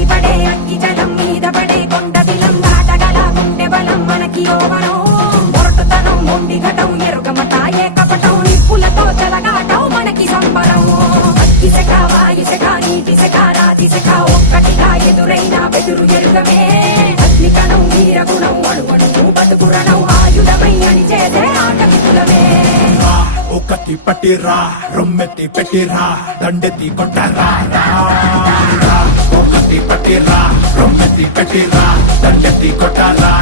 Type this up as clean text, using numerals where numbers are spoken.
ఎగిసిపడే అగ్గి జలం మీద పడే కొండ దిలం దాటగల గుండె బలం మనకి ఓవరం మొరటుతనం మొండి ఘటం ఎరుగమట ఏకపటం నిప్పులతో చెలగాటం మనకి సంబరం అగ్గిసెక వాయుసెక నీటిసెక రాతిసెక ఒక్కటిగా ఎదురైన బెదురు ఎరుగమే అగ్నికణం వీరగుణం అణువణువు బతుకురణం ఆయుధమై అని చేసే ఆటవికులమే ఒకటి పట్టిరా రొమ్మెత్తి పెట్టిరా దండెత్తి కొట్టరా ఒకటి పట్టిరా రొమ్మెత్తి పెట్టిరా దండెత్తి కొట్టరా